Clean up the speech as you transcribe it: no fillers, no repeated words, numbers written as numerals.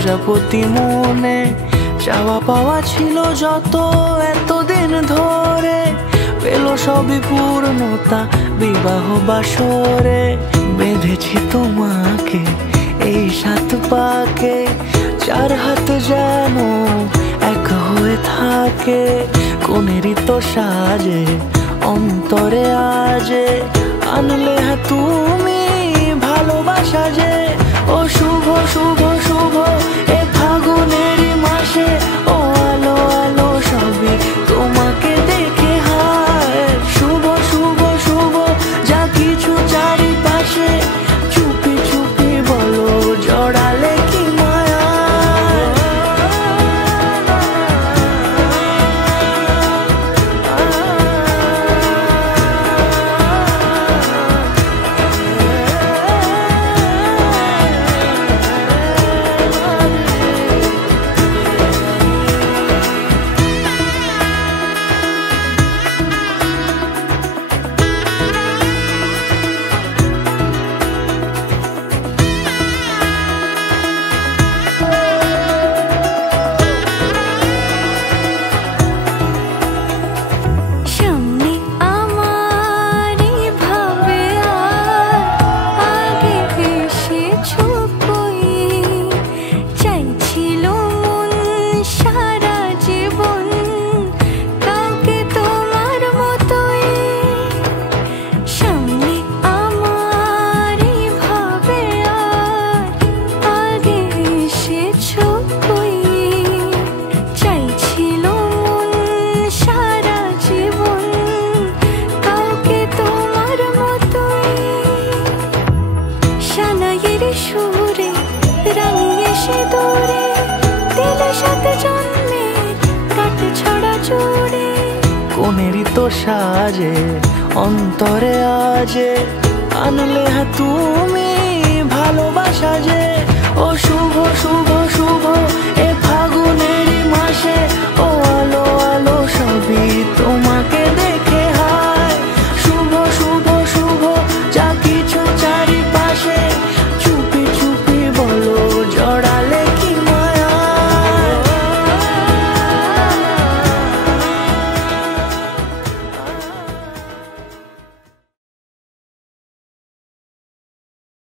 প্রজাপতি মনে চাওয়া পাওয়া ছিল যত এতদিন ধরে, পেল সবই পূর্ণতা বিবাহ বাসরে। বেঁধেছি তোমাকে এই 7 পাকে, 4 হাত যেন এক হয়ে থাকে। কোনেরই তো সাজে অন্তরে আজে আনলে তুমি ভালোবাসা যে। ও শুভ শুভ শুভ এ ফাগুনেরই মাসে, ও আলো আলো সবই তোমাকে দেখে হায়। শুভ শুভ শুভ যা কিছু চারিপাশে, চুপি চুপি বলো জড়ালে কি মায়া। কোনেরই তো সাজে অন্তরে আজে আনলে তুমি ভালোবাসা যে। ও শুভ শুভ শুভ এ